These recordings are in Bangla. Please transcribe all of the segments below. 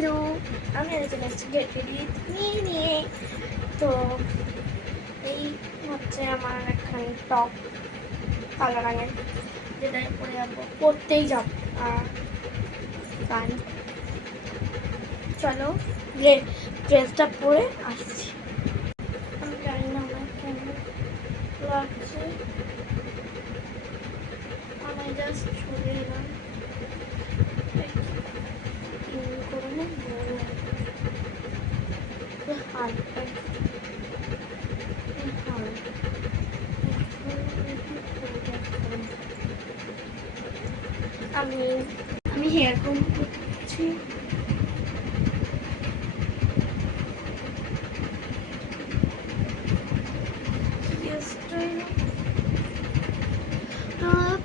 হ্যালো, আমি চলে এসেছি গেট রেডি নিয়ে। তো এই হচ্ছে আমার একখানি টপ কালো রঙের, যেটা পরে যাবো, পরতেই যাবো। আর চলো ড্রেসটা পরে আসছি। আমি জানি না আমার কেমন লাগছে, আমি জাস্ট চলে এলাম করে না হাতটা আমি হেয়ার কম করছি।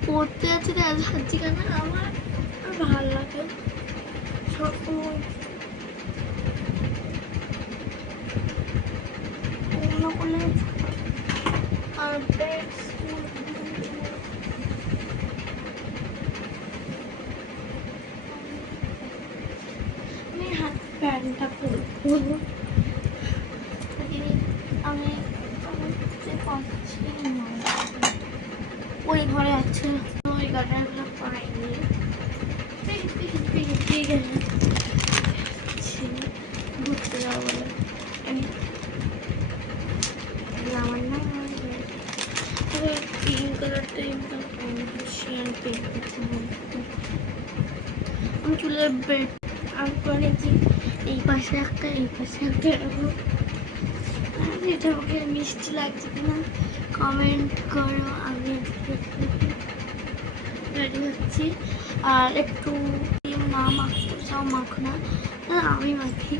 পড়তে যাচ্ছি যাচ্ছি কেন, আমার ভালো লাগে সবসময় করলে। আর আমি হাত প্যান্টটা পরবো, আমি ওই ঘরে আছে, ওই গার্ডেনগুলো পাইনি। ঘুরতে যাবো বলে আমার না পিঙ্ক কালারটাই আমি চুলের বেড আমি করেছি, এই পাশে একটা এই পাশে একটা এরকম। এটা ওকে মিষ্টি লাগছে কিনা কমেন্ট করো। আমি রেডি হচ্ছি, আর একটু না মাখতে চাও মাখো না, আমি মাখি।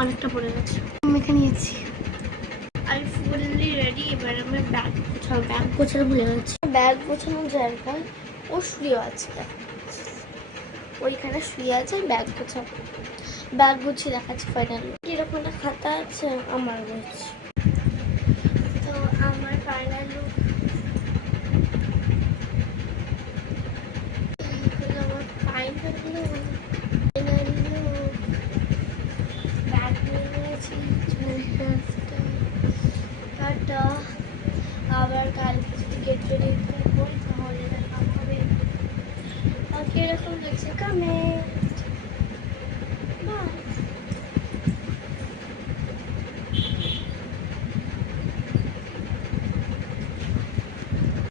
অনেকটা পড়ে গেছে, মেখে নিয়েছি। আমি ফুললি রেডি। এবার আমি ব্যাগ গোছাবো, ব্যাগ গোছাতে ভুলে গেছি। ব্যাগ গোছানোর জায়গায় ও শুয়ে আছে, ওইখানে শুয়ে আছে, ব্যাগ গোছাবো। ব্যাগ গুছিয়ে দেখাচ্ছি ফাইনালি। এরকম একটা খাতা আছে আমার কাছে। তো আমার ফাইনাল লুক আমার ফাইনাল লুক ব্যাগ নিয়ে নিয়েছি। আবার কালকে যদি গেট রেডি করি তাহলে দেখা হবে। এরকম লাগছে কামে।